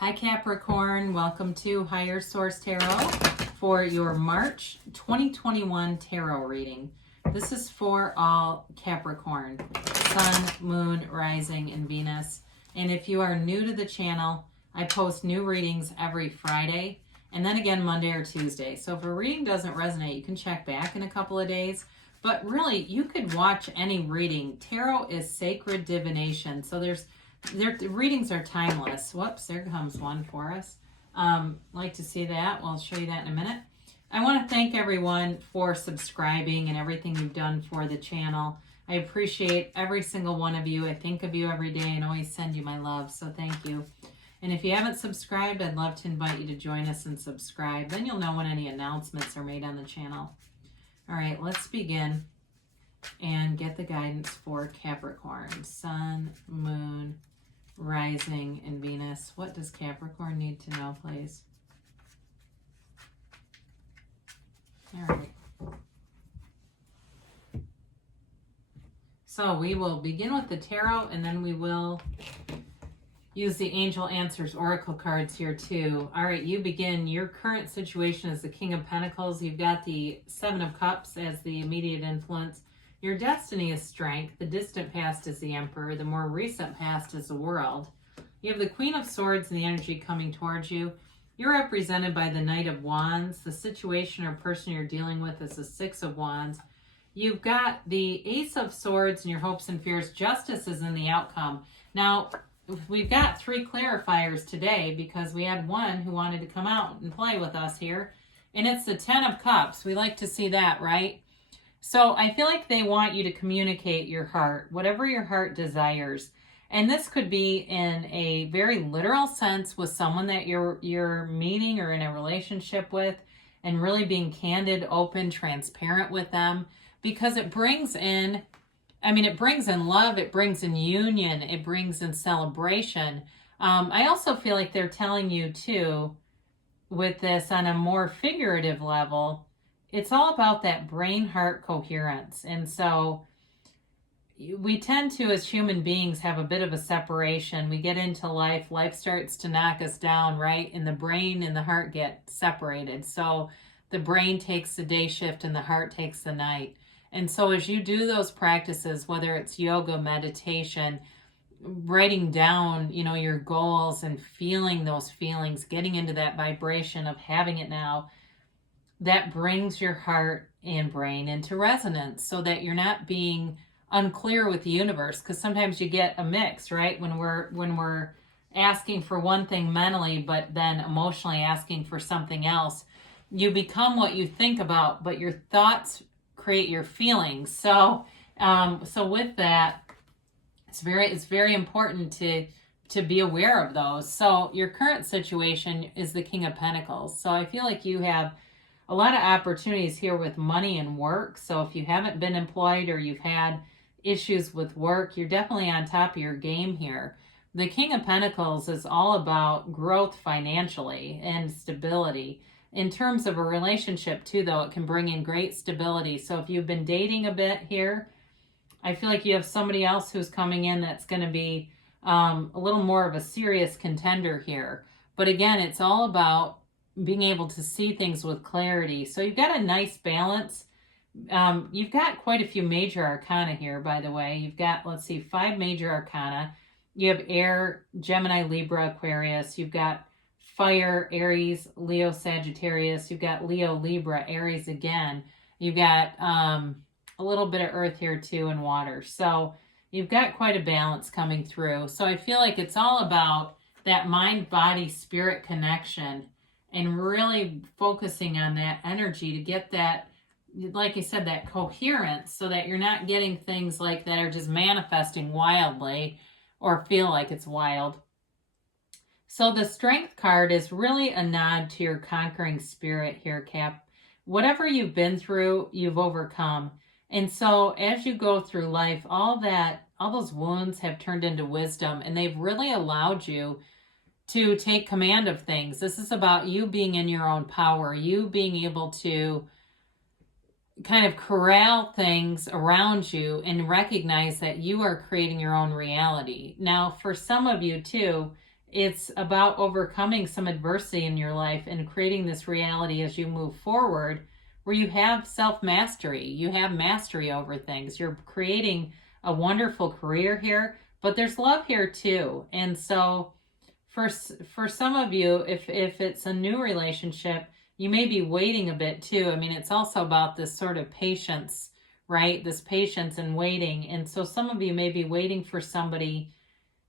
Hi Capricorn, welcome to Higher Source Tarot for your March 2021 tarot reading. This is for all Capricorn, Sun, Moon, Rising, and Venus. And if you are new to the channel, I post new readings every Friday and then again Monday or Tuesday. So if a reading doesn't resonate, you can check back in a couple of days. But really, you could watch any reading. Tarot is sacred divination. So the readings are timeless. Whoops, there comes one for us. Like to see that? Well, I'll show you that in a minute. I want to thank everyone for subscribing and everything you've done for the channel. I appreciate every single one of you. I think of you every day and always send you my love, so thank you. And if you haven't subscribed, I'd love to invite you to join us and subscribe. Then you'll know when any announcements are made on the channel. All right, let's begin and get the guidance for Capricorn, Sun, Moon, Rising, and Venus. What does Capricorn need to know, please? All right. So we will begin with the tarot, and then we will use the Angel Answers Oracle cards here too. All right, you begin. Your current situation is the King of Pentacles. You've got the Seven of Cups as the immediate influence. Your destiny is Strength. The distant past is the Emperor. The more recent past is the World. You have the Queen of Swords and the energy coming towards you. You're represented by the Knight of Wands. The situation or person you're dealing with is the Six of Wands. You've got the Ace of Swords and your hopes and fears. Justice is in the outcome. Now, we've got three clarifiers today because we had one who wanted to come out and play with us here. And it's the Ten of Cups. We like to see that, right? So I feel like they want you to communicate your heart, whatever your heart desires. And this could be in a very literal sense with someone that you're meeting or in a relationship with, and really being candid, open, transparent with them, because it brings in, it brings in love, it brings in union, it brings in celebration. I also feel like they're telling you too, with this on a more figurative level, it's all about that brain-heart coherence. And so we tend to, as human beings, have a bit of a separation. We get into life starts to knock us down, right? And the brain and the heart get separated. So the brain takes the day shift and the heart takes the night. And so as you do those practices, whether it's yoga, meditation, writing down, your goals and feeling those feelings, getting into that vibration of having it now, that brings your heart and brain into resonance so that you're not being unclear with the universe. Because sometimes you get a mix, right? When we're asking for one thing mentally, but then emotionally asking for something else, you become what you think about, but your thoughts create your feelings. So with that, it's very important to be aware of those. So your current situation is the King of Pentacles. So I feel like you have a lot of opportunities here with money and work. So if you haven't been employed or you've had issues with work, you're definitely on top of your game here. The King of Pentacles is all about growth financially and stability. In terms of a relationship too, though, it can bring in great stability. So if you've been dating a bit here, I feel like you have somebody else who's coming in that's going to be a little more of a serious contender here. But again, it's all about being able to see things with clarity. So you've got a nice balance. You've got quite a few major arcana here, by the way. You've got, 5 major arcana. You have air, Gemini, Libra, Aquarius. You've got fire, Aries, Leo, Sagittarius. You've got Leo, Libra, Aries again. You've got a little bit of earth here too, and water. So you've got quite a balance coming through. So I feel like it's all about that mind, body, spirit connection and really focusing on that energy to get that, like I said, that coherence, so that you're not getting things like that are just manifesting wildly or feel like it's wild. So the Strength card is really a nod to your conquering spirit here, Cap. Whatever you've been through, you've overcome. And so as you go through life, all those wounds have turned into wisdom, and they've really allowed you to take command of things. This is about you being in your own power, you being able to kind of corral things around you and recognize that you are creating your own reality. Now, for some of you too, it's about overcoming some adversity in your life and creating this reality as you move forward where you have self-mastery. You have mastery over things. You're creating a wonderful career here, but there's love here too. And so for some of you, if it's a new relationship, you may be waiting a bit too. I mean, it's also about this sort of patience, right? This patience and waiting. And so some of you may be waiting for somebody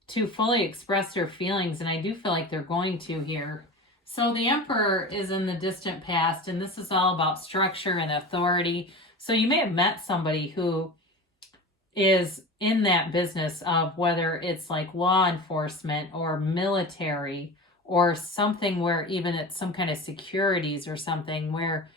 to fully express their feelings, and I do feel like they're going to here. So the Emperor is in the distant past, and this is all about structure and authority. So you may have met somebody who is in that business of whether it's like law enforcement or military or something where even it's some kind of securities or something where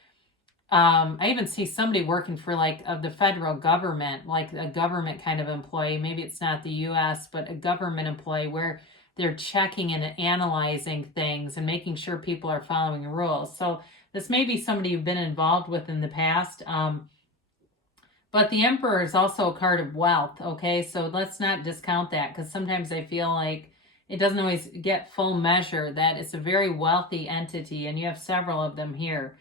I even see somebody working for like the federal government, like a government kind of employee. Maybe it's not the U.S., but a government employee where they're checking and analyzing things and making sure people are following rules. So this may be somebody you've been involved with in the past. But the Emperor is also a card of wealth, okay? So let's not discount that, because sometimes I feel like it doesn't always get full measure, that it's a very wealthy entity, and you have several of them here.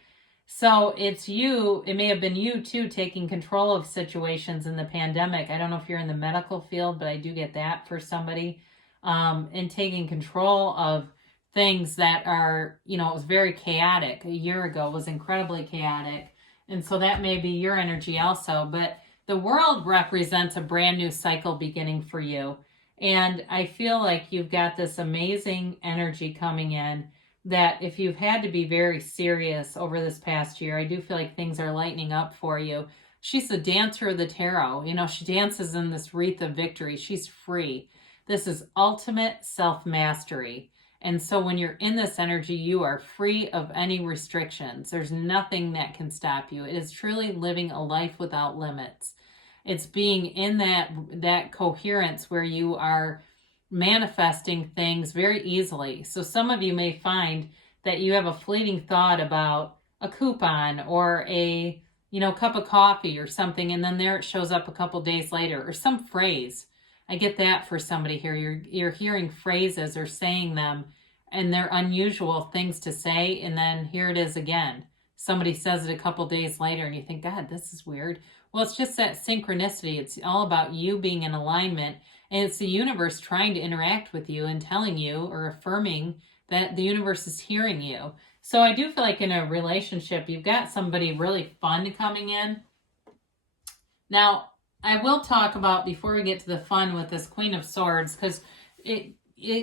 So it's you, it may have been you too, taking control of situations in the pandemic. I don't know if you're in the medical field, but I do get that for somebody. And taking control of things that are, it was very chaotic. A year ago was incredibly chaotic. And so that may be your energy also. But the world represents a brand new cycle beginning for you. And I feel like you've got this amazing energy coming in that if you've had to be very serious over this past year, I do feel like things are lightening up for you. She's the dancer of the tarot. She dances in this wreath of victory. She's free. This is ultimate self-mastery. And so when you're in this energy, you are free of any restrictions. There's nothing that can stop you. It is truly living a life without limits. It's being in that coherence where you are manifesting things very easily. So some of you may find that you have a fleeting thought about a coupon or a cup of coffee or something, and then there it shows up a couple days later, or some phrase. I get that for somebody here. You're hearing phrases or saying them, and they're unusual things to say, and then here it is again. Somebody says it a couple days later, and you think, God, this is weird. Well, it's just that synchronicity. It's all about you being in alignment, and it's the universe trying to interact with you and telling you or affirming that the universe is hearing you. So I do feel like in a relationship, you've got somebody really fun coming in. Now, I will talk about, before we get to the fun with this Queen of Swords, because it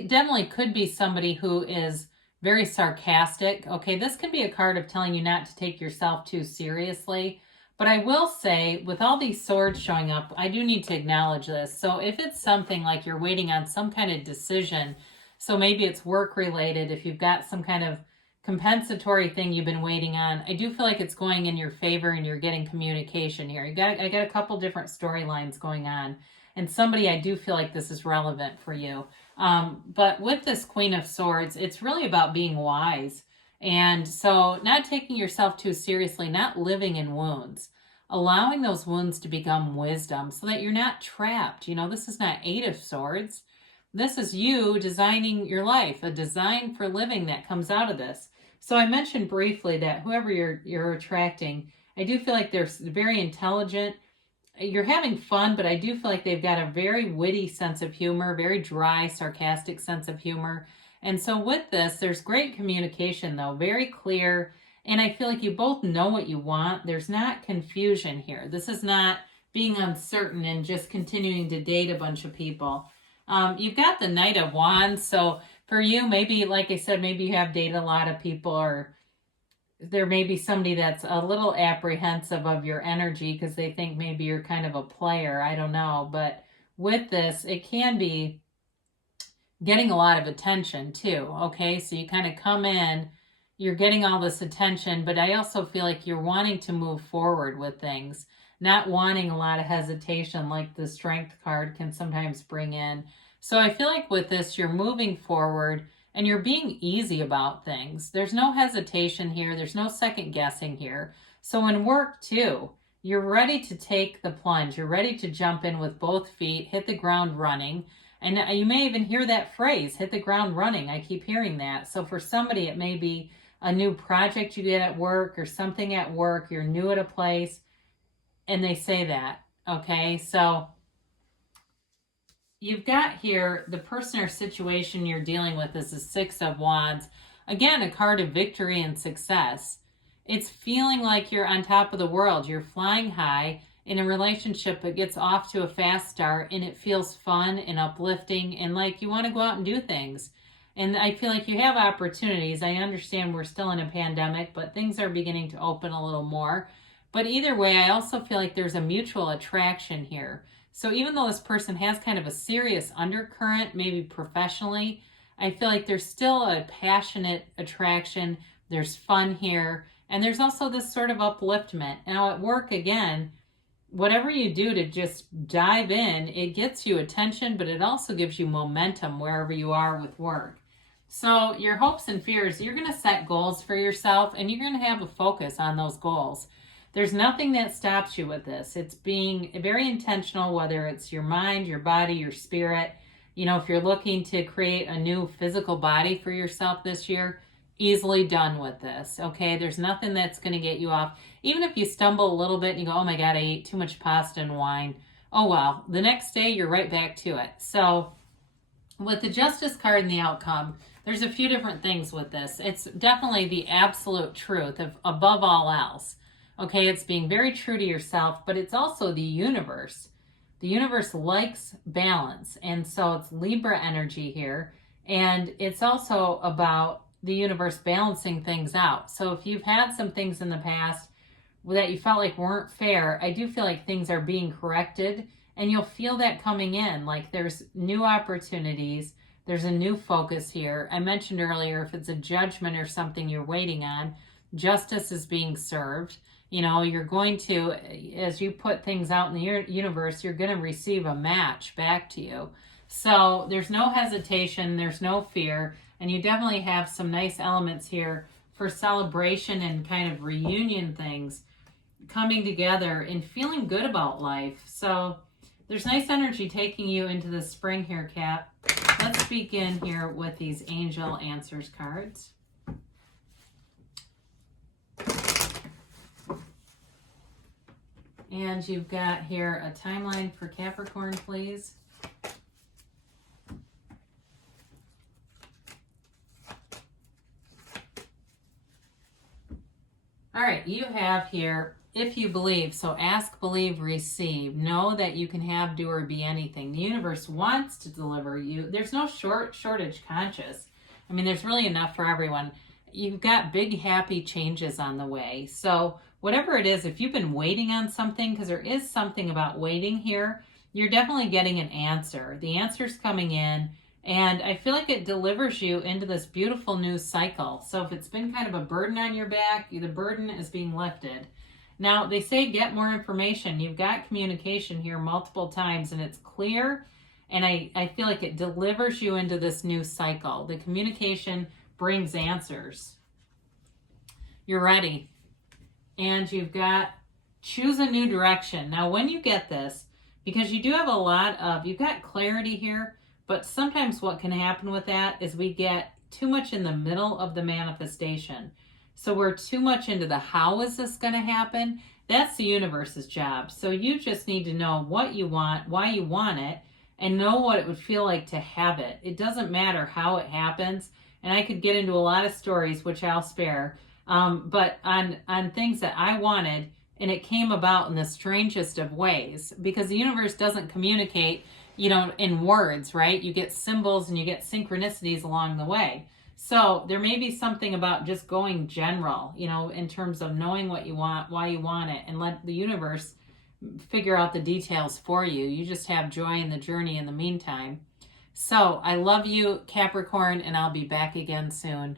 definitely could be somebody who is very sarcastic. Okay, this can be a card of telling you not to take yourself too seriously. But I will say, with all these swords showing up, I do need to acknowledge this. So if it's something like you're waiting on some kind of decision, so maybe it's work related, if you've got some kind of compensatory thing you've been waiting on, I do feel like it's going in your favor and you're getting communication here. I got a couple different storylines going on. And somebody, I do feel like this is relevant for you. But with this Queen of Swords, it's really about being wise. And so not taking yourself too seriously, not living in wounds, allowing those wounds to become wisdom so that you're not trapped. This is not Eight of Swords. This is you designing your life, a design for living that comes out of this. So I mentioned briefly that whoever you're attracting, I do feel like they're very intelligent. You're having fun, but I do feel like they've got a very witty sense of humor, very dry, sarcastic sense of humor. And so with this, there's great communication, though, very clear. And I feel like you both know what you want. There's not confusion here. This is not being uncertain and just continuing to date a bunch of people. You've got the Knight of Wands. So for you, maybe, like I said, maybe you have dated a lot of people, or there may be somebody that's a little apprehensive of your energy because they think maybe you're kind of a player. I don't know. But with this, it can be getting a lot of attention too. Okay, so you kind of come in, you're getting all this attention, but I also feel like you're wanting to move forward with things, not wanting a lot of hesitation like the Strength card can sometimes bring in. So I feel like with this, you're moving forward and you're being easy about things. There's no hesitation here. There's no second guessing here. So in work too, you're ready to take the plunge. You're ready to jump in with both feet, hit the ground running. And you may even hear that phrase, hit the ground running. I keep hearing that. So for somebody, it may be a new project you get at work or something at work. You're new at a place and they say that. Okay, so you've got here the person or situation you're dealing with is the Six of Wands. Again, a card of victory and success. It's feeling like you're on top of the world. You're flying high in a relationship that gets off to a fast start, and it feels fun and uplifting and like you want to go out and do things. And I feel like you have opportunities. I understand we're still in a pandemic, but things are beginning to open a little more. But either way, I also feel like there's a mutual attraction here. So even though this person has kind of a serious undercurrent, maybe professionally, I feel like there's still a passionate attraction. There's fun here. And there's also this sort of upliftment. Now at work, again, whatever you do to just dive in, it gets you attention, but it also gives you momentum wherever you are with work. So your hopes and fears, you're going to set goals for yourself and you're going to have a focus on those goals. There's nothing that stops you with this. It's being very intentional, whether it's your mind, your body, your spirit. You know, if you're looking to create a new physical body for yourself this year, easily done with this, okay? There's nothing that's going to get you off. Even if you stumble a little bit and you go, oh my God, I ate too much pasta and wine. Oh well, the next day you're right back to it. So with the Justice card and the outcome, there's a few different things with this. It's definitely the absolute truth of above all else. Okay, it's being very true to yourself, but it's also the universe. The universe likes balance, and so it's Libra energy here, and it's also about the universe balancing things out. So if you've had some things in the past that you felt like weren't fair, I do feel like things are being corrected, and you'll feel that coming in, like there's new opportunities, there's a new focus here. I mentioned earlier, if it's a judgment or something you're waiting on, justice is being served. You know, you're going to, as you put things out in the universe, you're going to receive a match back to you. So there's no hesitation, there's no fear, and you definitely have some nice elements here for celebration and kind of reunion things coming together and feeling good about life. So there's nice energy taking you into the spring here, Cap. Let's begin here with these Angel Answers cards. And you've got here a timeline for Capricorn, please. All right, you have here, if you believe, so ask, believe, receive. Know that you can have, do, or be anything. The universe wants to deliver you. There's no shortage conscious. I mean, there's really enough for everyone. You've got big, happy changes on the way. So whatever it is, if you've been waiting on something, because there is something about waiting here, you're definitely getting an answer. The answer's coming in, and I feel like it delivers you into this beautiful new cycle. So if it's been kind of a burden on your back, the burden is being lifted. Now, they say get more information. You've got communication here multiple times, and it's clear, and I feel like it delivers you into this new cycle. The communication brings answers. You're ready. And you've got choose a new direction. Now, when you get this, because you do have a lot of, you've got clarity here, but sometimes what can happen with that is we get too much in the middle of the manifestation. So we're too much into the how is this going to happen? That's the universe's job. So you just need to know what you want, why you want it, and know what it would feel like to have it. It doesn't matter how it happens. And I could get into a lot of stories, which I'll spare, but on things that I wanted, and it came about in the strangest of ways, because the universe doesn't communicate, you know, in words, right? You get symbols and you get synchronicities along the way. So there may be something about just going general, you know, in terms of knowing what you want, why you want it, and let the universe figure out the details for you. You just have joy in the journey in the meantime. So I love you, Capricorn, and I'll be back again soon.